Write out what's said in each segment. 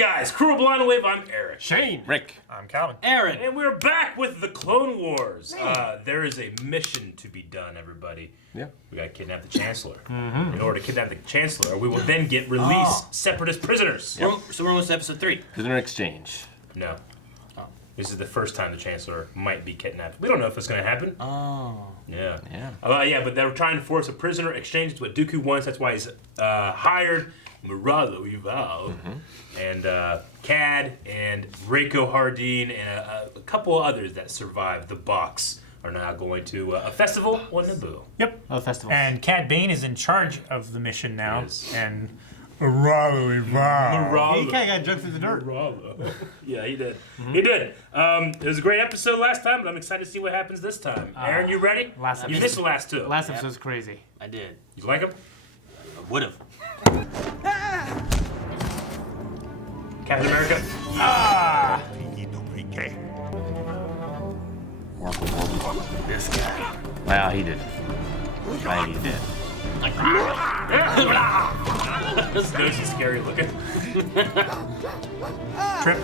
guys, Crew of Blind Wave, I'm Eric. Shane. Rick. I'm Calvin. Aaron. And we're back with the Clone Wars. There is a mission to be done, everybody. Yeah. We gotta kidnap the Chancellor. In order to kidnap the Chancellor, we will then get released Separatist prisoners. Yep. So we're almost to episode 3. Prisoner exchange. No. This is the first time the Chancellor might be kidnapped. We don't know if it's gonna happen. Oh. Yeah. Yeah. But they're trying to force a prisoner exchange. It's what Dooku wants. That's why he's hired Marietta and Cad and Reiko Hardeen and a couple others that survived the box are now going to a festival on Naboo. Yep. Oh, festival. And Cad Bane is in charge of the mission now. Yes. And He kind of Marietta. got jumped through the dirt. Yeah, he did. He did. It was a great episode last time, but I'm excited to see what happens this time. Aaron, you ready? Last You episode. missed the last two. Last episode's crazy. I did. You like them? I would have. Captain America? This guy. Wow, he did. Wow, he did. This nose is scary looking. Trip.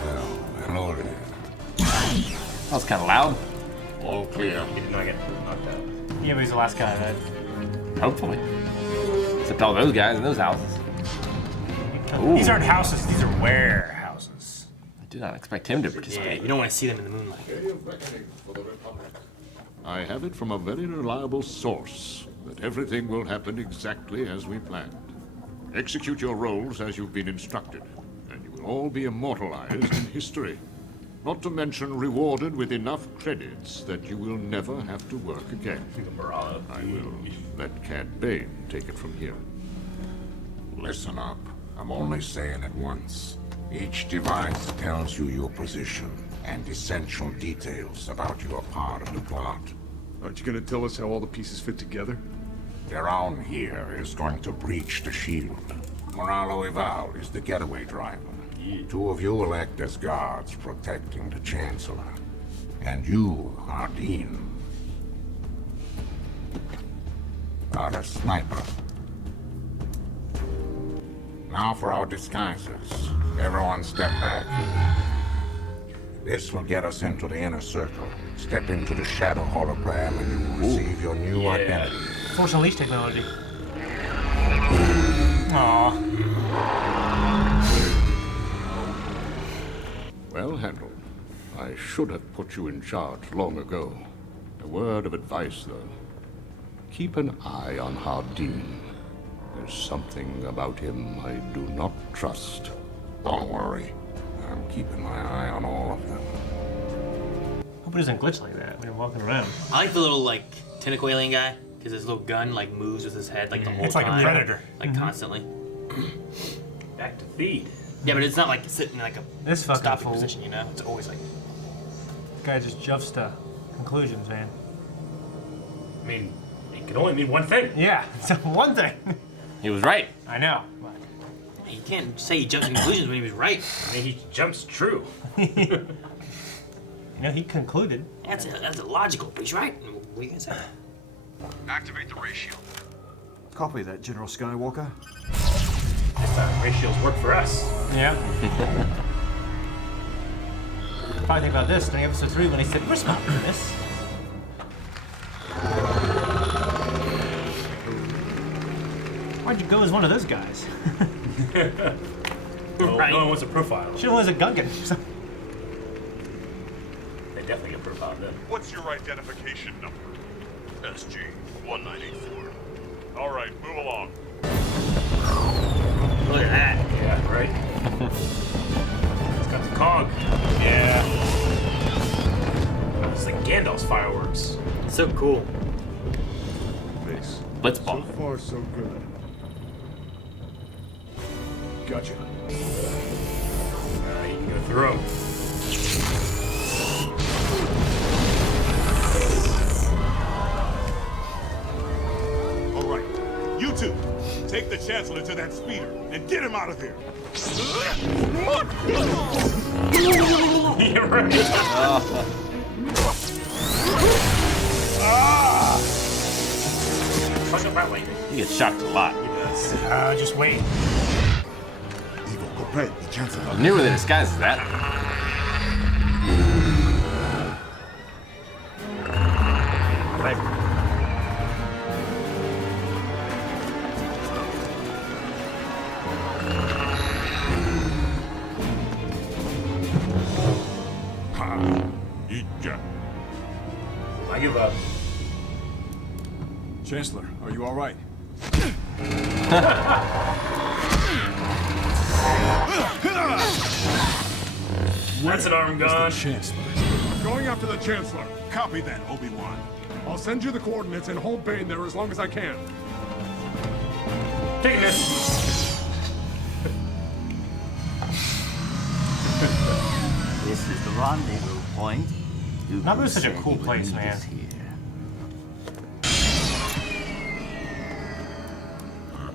Hello there. That was kind of loud. All clear. He did not get knocked out. Yeah, but he's the last guy, right? Hopefully. Except all those guys in those houses. Ooh. These aren't houses, these are warehouses. I did not expect him to Yeah, participate. you don't want to see them in the moonlight. I have it from a very reliable source that everything will happen exactly as we planned. Execute your roles as you've been instructed, and you will all be immortalized in history. Not to mention rewarded with enough credits that you will never have to work again. Moralo. I will let Cad Bane take it from here. Listen up. I'm only saying it once. Each device tells you your position and essential details about your part of the plot. Aren't you gonna tell us how all the pieces fit together? Around here is going to breach the shield. Moralo Eval is the getaway driver. Two of you will act as guards protecting the Chancellor. And you, Hardeen, are a sniper. Now for our disguises. Everyone step back. This will get us into the inner circle. Step into the shadow hologram and you will receive your new identity. Force Unleashed technology. Aww. Well handled. I should have put you in charge long ago. A word of advice, though. Keep an eye on Hardeen. There's something about him I do not trust. Don't worry. I'm keeping my eye on all of them. Hope it doesn't glitch like that when you're walking around. I like the little, like, tentacle alien guy, because his little gun, like, moves with his head, like, the whole It's like time. a predator. Like, constantly. Back to feed. Yeah, but it's not, like, sitting in, like, a This fucking stopping fool. position, you know? It's always, like... This guy just jumps to conclusions, man. I mean, it can only mean one thing. Yeah, it's one thing. He was right. I know. But You can't say he jumped to conclusions when he was right. I mean, he jumps true. you know, he concluded. That's illogical, but he's right. What are you gonna say? Activate the ratio. Copy that, General Skywalker. Ratios work for us. Yeah. Probably think about this during episode 3 when he said, "We're smarter than this." Why'd you go as one of those guys? Right. No one wants a profile. Should've went as a Gungan. They definitely get profiled then. What's your identification number? SG-1984. All right, move along. Look at that. Yeah, right? It's got the cog. Yeah. It's like Gandalf's fireworks. So cool. Base. Blitzball. So far, so good. Gotcha. You can go through them. All right, you two, take the Chancellor to that speeder and get him out of there. You're right. Fuck up that way. He gets shocked a lot. He does. Just wait. Evil Hey, the Chancellor. Nearly the disguise is that. I give up. Chancellor, are you all right? That's an arm gone. Chancellor. I'm going after the Chancellor. Copy that, Obi-Wan. I'll send you the coordinates and hold Bane there as long as I can. Taking this. This is the rendezvous point. Naboo's such a cool place, man.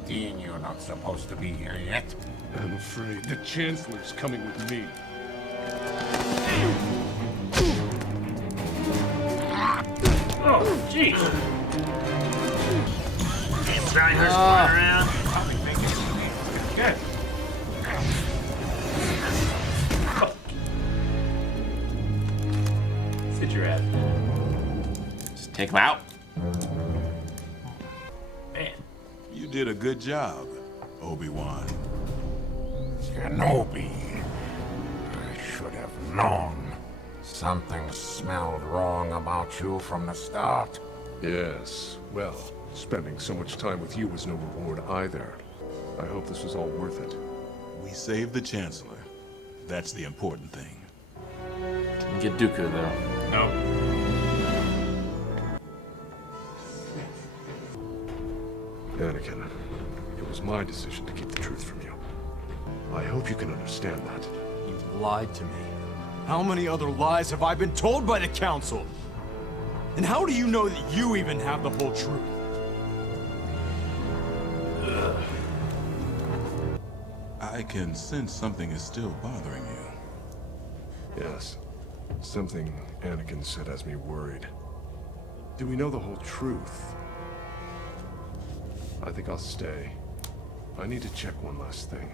Dean, you're not supposed to be here yet. I'm afraid the Chancellor's coming with me. Oh, jeez. Grinders flying around. Good. Sit your ass. Just take him out. Man. You did a good job, Obi-Wan. Kenobi. I should have known. Something smelled wrong about you from the start. Yes, well, spending so much time with you was no reward either. I hope this was all worth it. We saved the Chancellor. That's the important thing. Didn't get Dooku though. No. Anakin, it was my decision to keep the truth from you. I hope you can understand that. You've lied to me. How many other lies have I been told by the Council? And how do you know that you even have the whole truth? I can sense something is still bothering you. Yes, something Anakin said has me worried. Do we know the whole truth? I think I'll stay. I need to check one last thing.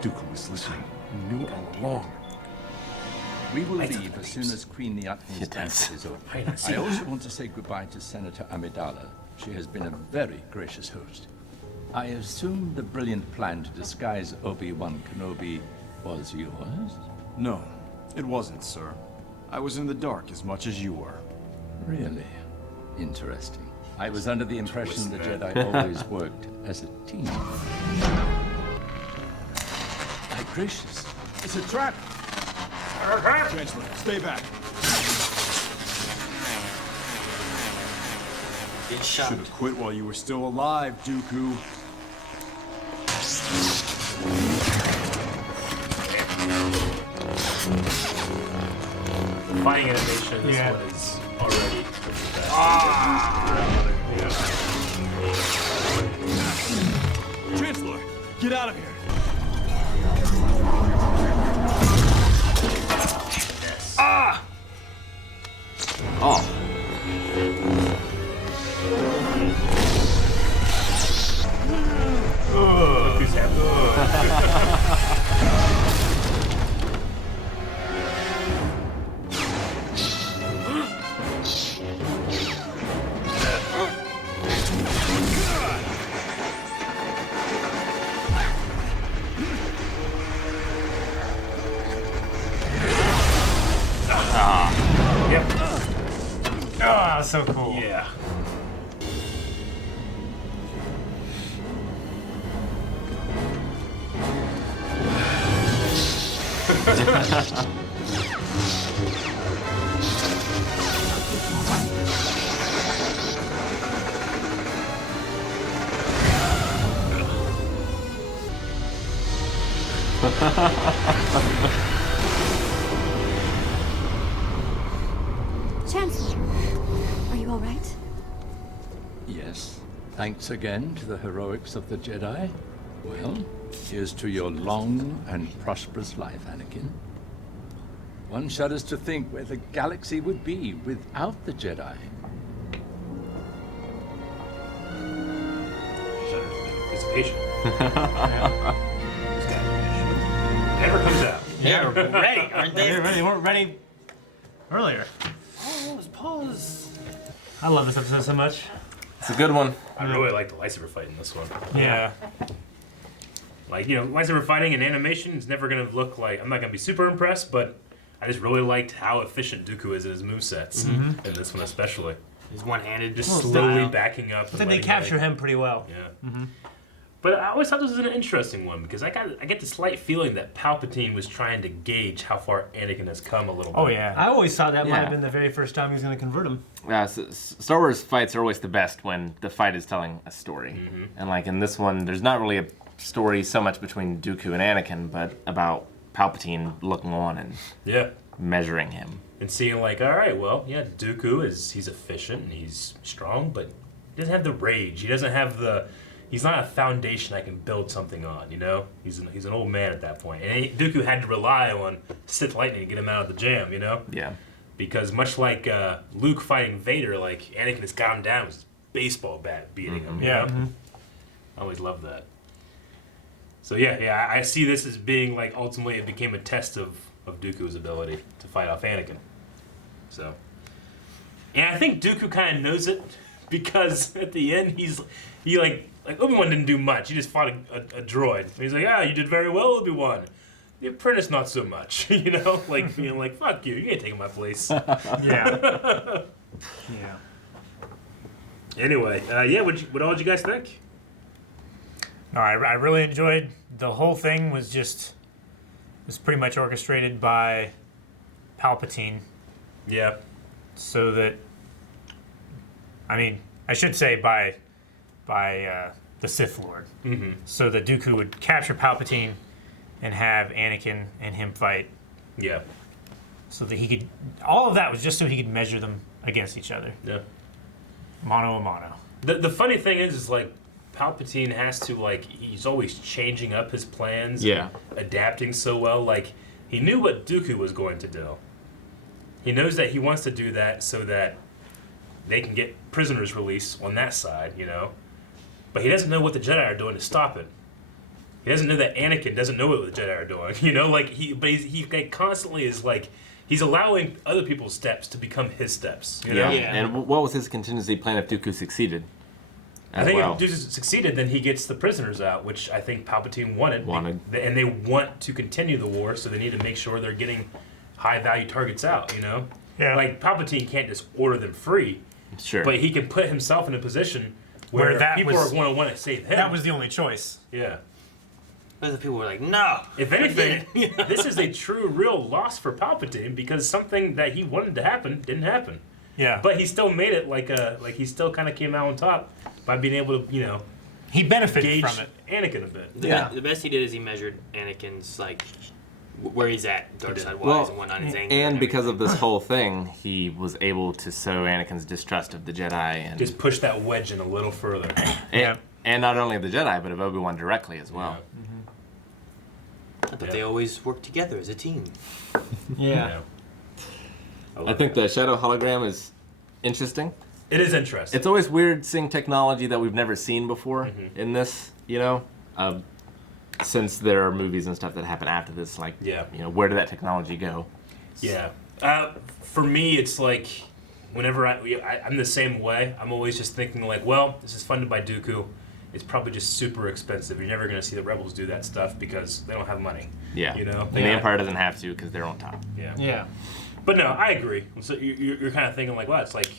Dooku was listening. He knew all along. We will leave as soon as Queen Niatni's banquet is over. I also want to say goodbye to Senator Amidala. She has been a very gracious host. I assume the brilliant plan to disguise Obi-Wan Kenobi was yours? No, it wasn't, sir. I was in the dark as much as you were. Really? Interesting. I was under the impression the Jedi always worked as a team. My gracious, it's a trap! Chancellor, stay back. Get shot. Should have quit while you were still alive, Dooku. Fighting animation, this one is already Chancellor, get out of here. Oh. Look who's Yep. Oh, so cool. Yeah. Chancellor, are you all right? Yes. Thanks again to the heroics of the Jedi. Well, here's to your long and prosperous life, Anakin. One shudders to think where the galaxy would be without the Jedi. It's patient. This guy's patient. Never comes out. They're ready, aren't they? They're ready. They weren't ready earlier. Pause. I love this episode so much. It's a good one. I really like the lightsaber fight in this one. Yeah. Like, you know, lightsaber fighting in animation is never going to look like... I'm not going to be super impressed, but I just really liked how efficient Dooku is in his movesets. In this one especially. He's one-handed. Just slowly backing up. I think they capture him pretty well. Yeah. But I always thought this was an interesting one because I get the slight feeling that Palpatine was trying to gauge how far Anakin has come a little bit. Oh, yeah. I always thought that might have been the very first time he was going to convert him. Yeah, Star Wars fights are always the best when the fight is telling a story. And like in this one, there's not really a story so much between Dooku and Anakin, but about Palpatine looking on and measuring him. And seeing like, all right, well, yeah, Dooku he's efficient and he's strong, but he doesn't have the rage. He doesn't have the... He's not a foundation I can build something on, you know? He's an old man at that point. And Dooku had to rely on Sith lightning to get him out of the jam, you know? Yeah. Because much like Luke fighting Vader, like Anakin has got him down with his baseball bat beating him. You know? I always loved that. So yeah, I see this as being like ultimately it became a test of Dooku's ability to fight off Anakin. So, and I think Dooku kind of knows it because at the end he like Obi-Wan didn't do much. He just fought a droid. And he's like, you did very well, Obi-Wan. The apprentice, not so much. You know, like being like, fuck you, ain't taking my place. Yeah. Anyway, what all did you guys think? No, I really enjoyed the whole thing. Was pretty much orchestrated by Palpatine. Yeah. So that, I mean, I should say by the Sith Lord. So that Dooku would capture Palpatine and have Anakin and him fight. Yeah. So that he could... All of that was just so he could measure them against each other. Yeah. Mano a mano. The funny thing is like, Palpatine has to, like, he's always changing up his plans. Yeah. Adapting so well. Like, he knew what Dooku was going to do. He knows that he wants to do that so that they can get prisoners released on that side, you know? But he doesn't know what the Jedi are doing to stop it. He doesn't know that Anakin doesn't know what the Jedi are doing, you know? Like, he constantly is like, he's allowing other people's steps to become his steps, you know? Yeah. And what was his contingency plan if Dooku succeeded? I think if Dooku succeeded, then he gets the prisoners out, which I think Palpatine wanted. And they want to continue the war, so they need to make sure they're getting high-value targets out, you know? Yeah. Like, Palpatine can't just order them free. Sure. But he can put himself in a position where people are going to want to save him. That was the only choice. Yeah. Other people were like, no. If anything, this is a true, real loss for Palpatine because something that he wanted to happen didn't happen. Yeah. But he still made it like he still kind of came out on top by being able to, you know, he benefited gauge from it. Anakin a bit. The best he did is he measured Anakin's like where he's at dark side wise and whatnot. His anger and because of this whole thing, he was able to sow Anakin's distrust of the Jedi and just push that wedge in a little further. And not only of the Jedi, but of Obi-Wan directly as well. I thought they always worked together as a team. Yeah. I think the shadow hologram is interesting. It is interesting. It's always weird seeing technology that we've never seen before in this, you know? Since there are movies and stuff that happen after this, like, you know, where did that technology go? Yeah. For me, it's like, whenever I'm the same way. I'm always just thinking like, well, this is funded by Dooku. It's probably just super expensive. You're never going to see the rebels do that stuff because they don't have money. Yeah. You know? And the Empire doesn't have to because they're on top. Yeah. Yeah. But no, I agree. So you're kind of thinking like, wow, it's like,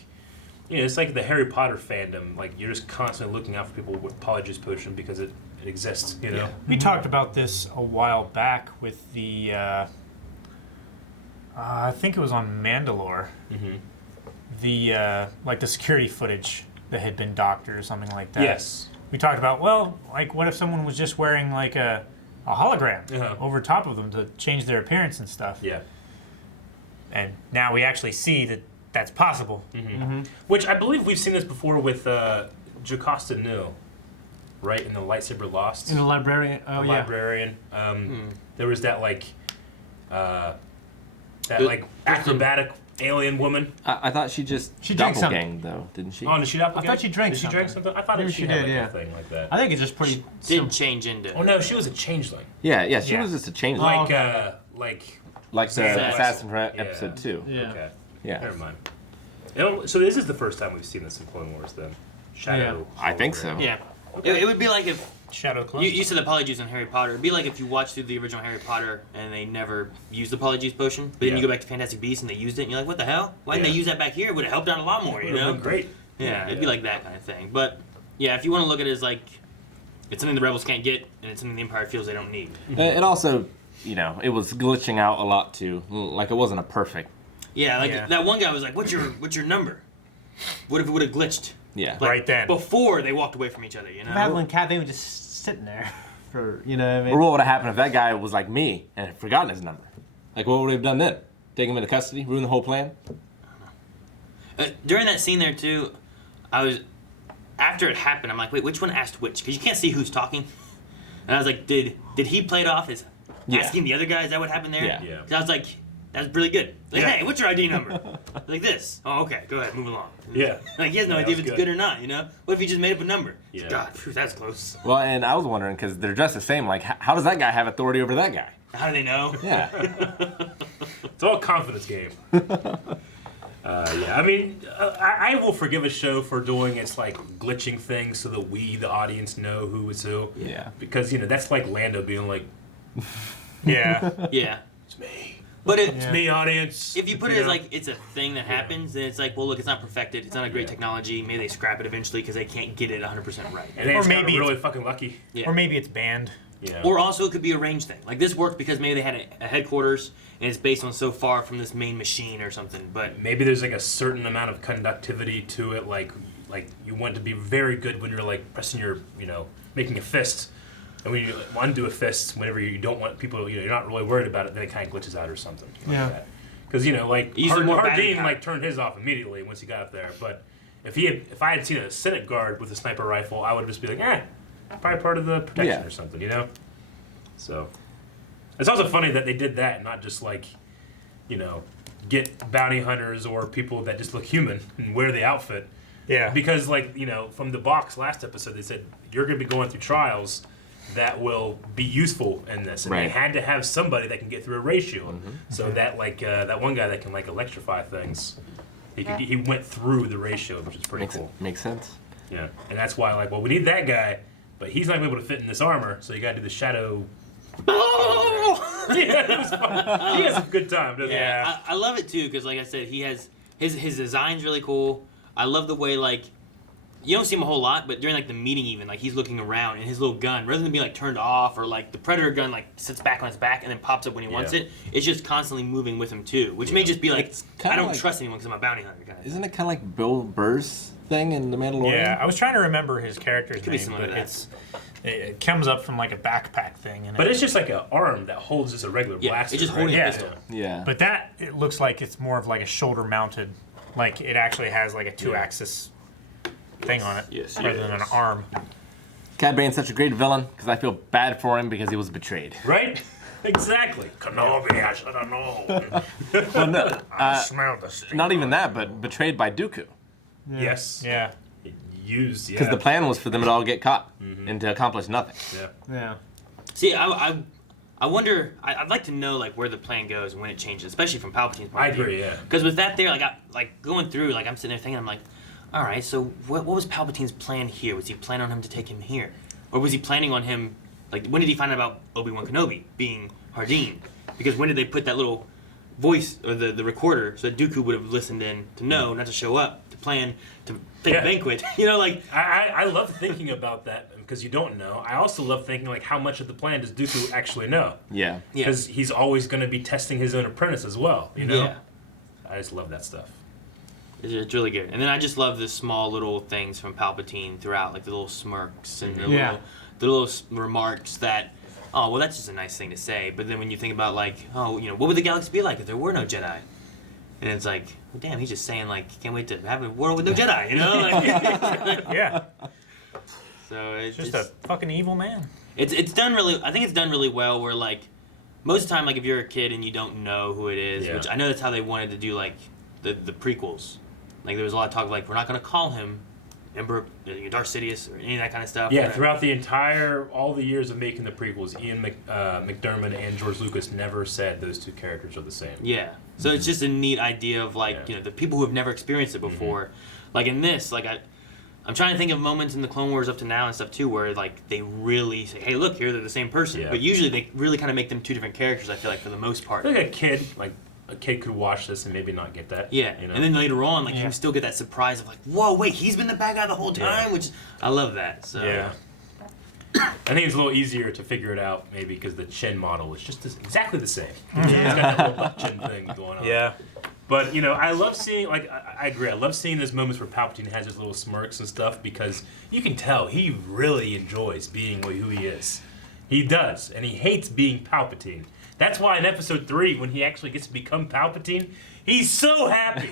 you know, it's like the Harry Potter fandom. Like, you're just constantly looking out for people with Polyjuice Potion because it exists, you know? We talked about this a while back with the, I think it was on Mandalore. The, like the security footage that had been docked or something like that. Yes. We talked about, well, like, what if someone was just wearing, like, a hologram over top of them to change their appearance and stuff? Yeah. And now we actually see that that's possible. Which I believe we've seen this before with Jocasta knew, right? In the lightsaber Lost. In the librarian. Oh the yeah. librarian. There was that acrobatic alien woman. I thought she drank something doppelganged though, didn't she? Oh, did she doppelgang? I thought she drank Did she something. drink something? I thought Maybe she she had did, like yeah. a thing like that. I think it's just pretty. Didn't change into. Oh no, she was a changeling. Yeah, she was just a changeling. Like the Assassin from episode 2. Yeah. Okay. Yeah. Never mind. So this is the first time we've seen this in Clone Wars, then. Shadow. I think so. Yeah. It would be like if Shadow Clone. you said the Polyjuice on Harry Potter. It'd be like if you watched through the original Harry Potter and they never used the Polyjuice potion, but then you go back to Fantastic Beasts and they used it, and you're like, what the hell? Why didn't they use that back here? It would have helped out a lot more, you know? Great. Yeah, it'd be like that kind of thing. But yeah, if you want to look at it as like it's something the Rebels can't get, and it's something the Empire feels they don't need. It also, it was glitching out a lot too. Like it wasn't a perfect. Yeah, like that one guy was like, "What's your number?" What if it would have glitched? Yeah. Like, right then. Before they walked away from each other, you know. Madeline Cathy was just sitting there for What I mean? Or what would have happened if that guy was like me and had forgotten his number? Like what would we have done then? Take him into custody, ruin the whole plan? During that scene there too, after it happened, I'm like, wait, which one asked which? Because you can't see who's talking. And I was like, did he play it off as asking the other guy? Is that what happened there? Yeah. 'Cause I was like, that's really good. Like, hey, what's your ID number? Like this. Oh, okay. Go ahead, move along. Yeah. Like he has no idea if it's good or not. You know? What if he just made up a number? Yeah. God, phew, that's close. Well, and I was wondering, because they're dressed the same, like, how does that guy have authority over that guy? How do they know? Yeah. It's all a confidence game. I mean, I will forgive a show for doing its like glitching thing so that we, the audience, know who is who. Yeah. Because that's like Lando being like, Yeah. Yeah. it's me. But It's me, audience. if you put it as like it's a thing that happens, then it's like, well, look, it's not perfected. It's not a great technology. Maybe they scrap it eventually because they can't get it 100% right. And then Or it's maybe really fucking lucky. Yeah. Or maybe it's banned. Yeah. Or also it could be a range thing. Like this worked because maybe they had a headquarters and it's based on so far from this main machine or something. But maybe there's like a certain amount of conductivity to it, like you want to be very good when you're like pressing your, making a fist, and when you undo a fist, whenever you don't want people, you're not really worried about it, then it kind of glitches out or something. Yeah. Like that. Because like He's more battery Hardeen power. like turned his off immediately once he got up there, but if I had seen a Senate guard with a sniper rifle, I would just be like, probably part of the protection or something, So it's also funny that they did that, not just like, get bounty hunters or people that just look human and wear the outfit. Yeah. Because from the box last episode, they said you're going to be going through trials that will be useful in this, and they had to have somebody that can get through a ratio. So that that one guy that can like electrify things, he went through the ratio, which is pretty cool. Makes sense. Yeah, and that's why we need that guy, but he's not gonna be able to fit in this armor, so you got to do the shadow. Yeah, it was fun. He has a good time, doesn't he? yeah, I love it too because like I said, he has his design's really cool. I love the way like you don't see him a whole lot, but during like the meeting even like he's looking around and his little gun rather than being like turned off or like the Predator gun like sits back on his back and then pops up when he wants it. It's just constantly moving with him too, which may just be like I don't trust anyone because I'm a bounty hunter kind of. Isn't it kind of like Bill Burr's thing in The Mandalorian? Yeah, I was trying to remember his character's Could be name, similar but to that. it comes up from like a backpack thing. And But it's just like an arm that holds just a regular blaster. it's just holding a pistol. Yeah. But that, it looks like it's more of like a shoulder-mounted, like it actually has like a two-axis thing on it, Yes, rather than an arm. Cad Bane's such a great villain because I feel bad for him because he was betrayed. Right? Exactly. Kenobi, I should have known. Well, no, I smell the stink. not even that, but betrayed by Dooku. Yes. Yeah. Used, Because the plan was for them to all get caught and to accomplish nothing. Yeah. Yeah. See, I wonder. I'd like to know like where the plan goes and when it changes, especially from Palpatine's point I of view. agree, yeah. Because with that there, like going through, like I'm sitting there thinking, I'm like, all right, so what was Palpatine's plan here? Was he planning on him to take him here, or was he planning on him? Like, when did he find out about Obi-Wan Kenobi being Hardeen? Because when did they put that little voice or the recorder so that Dooku would have listened in to know not to show up, to plan to take a banquet? I love thinking about that because you don't know. I also love thinking like how much of the plan does Dooku actually know? Yeah. Because he's always going to be testing his own apprentice as well. Yeah. I just love that stuff. It's really good. And then I just love the small little things from Palpatine throughout, like the little smirks and the little remarks that, oh, well, that's just a nice thing to say. But then when you think about, like, oh, what would the galaxy be like if there were no Jedi? And it's like, damn, he's just saying like, can't wait to have a war with no Jedi, you know? Like, Yeah. So it's Just a fucking evil man. It's done really. I think it's done really well. Where like most of the time, like if you're a kid and you don't know who it is, which I know that's how they wanted to do like the prequels. Like there was a lot of talk of, like we're not gonna call him Emperor Darth Sidious or any of that kind of stuff. Yeah, throughout all the years of making the prequels, Ian McDermott and George Lucas never said those two characters are the same. Yeah, so it's just a neat idea of like the people who have never experienced it before. Like in this, like I'm trying to think of moments in the Clone Wars up to now and stuff too, where like they really say, "Hey, look, here they're the same person." Yeah. But usually they really kind of make them two different characters. I feel like for the most part. Like a kid could watch this and maybe not get that. Yeah, you know? and then later on, like you still get that surprise of like, "Whoa, wait, he's been the bad guy the whole time," which I love that. So I think it's a little easier to figure it out maybe because the chin model is just exactly the same. He's got that little chin thing going on. Yeah. But, I love seeing, I agree, I love seeing those moments where Palpatine has his little smirks and stuff because you can tell he really enjoys being who he is. He does, and he hates being Palpatine. That's why in Episode 3, when he actually gets to become Palpatine, he's so happy.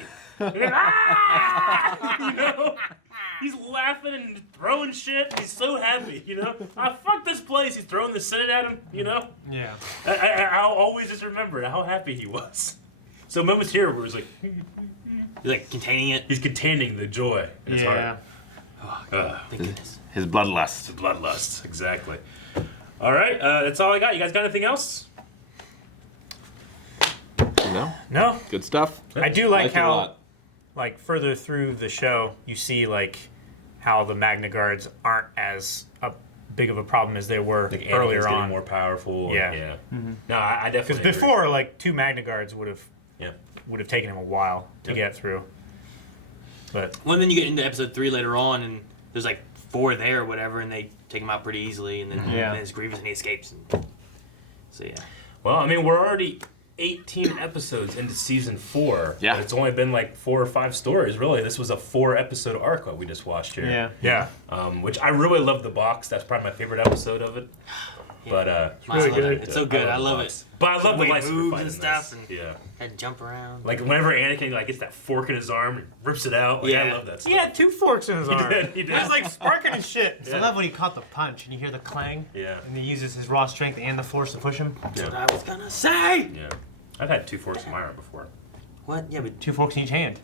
He's laughing and throwing shit. He's so happy, fuck this place. He's throwing the Senate at him, Yeah. I'll always just remember how happy he was. So moments here where he's like... He's like containing it? He's containing the joy in his heart. Oh, thank goodness. His bloodlust. His bloodlust, exactly. All right, that's all I got. You guys got anything else? No. Good stuff. I do like how, like, further through the show, you see, like, how the Magna Guards aren't as big of a problem as they were Like earlier getting on. more powerful. Yeah. Yeah. No, I definitely Because before, like, 2 Magna Guards would have taken him a while to get through. But well, then you get into Episode 3 later on, and there's like 4 there or whatever, and they take him out pretty easily, and then there's Grievous and he escapes. So yeah. Well, I mean, we're already 18 episodes into season 4. Yeah. But it's only been like 4 or 5 stories, really. This was a 4-episode arc that we just watched here. Yeah. Which I really love the box. That's probably my favorite episode of it. But It's really good. It's so good. I love it. But I love the way it lightsaber moves fight and in stuff, this. and had to jump around. Like whenever Anakin gets that fork in his arm and rips it out. Like, I love that stuff. he had 2 forks in his arm. He did. He was like sparking his shit. I love when he caught the punch and you hear the clang. Yeah. And he uses his raw strength and the force to push him. That's what I was gonna say. Yeah. I've had 2 forks in my arm before. What? Yeah, but 2 forks in each hand.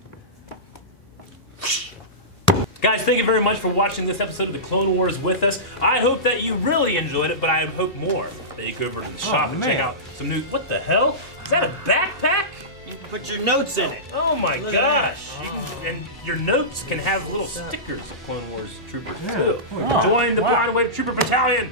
Guys, thank you very much for watching this episode of the Clone Wars with us. I hope that you really enjoyed it, but I hope more that you go over to the shop and check out some new... What the hell? Is that a backpack? you can put your notes in it. Oh my Look at gosh. And your notes can have little stickers of Clone Wars troopers, too. Oh, Join the wow. Blind Wave Trooper Battalion.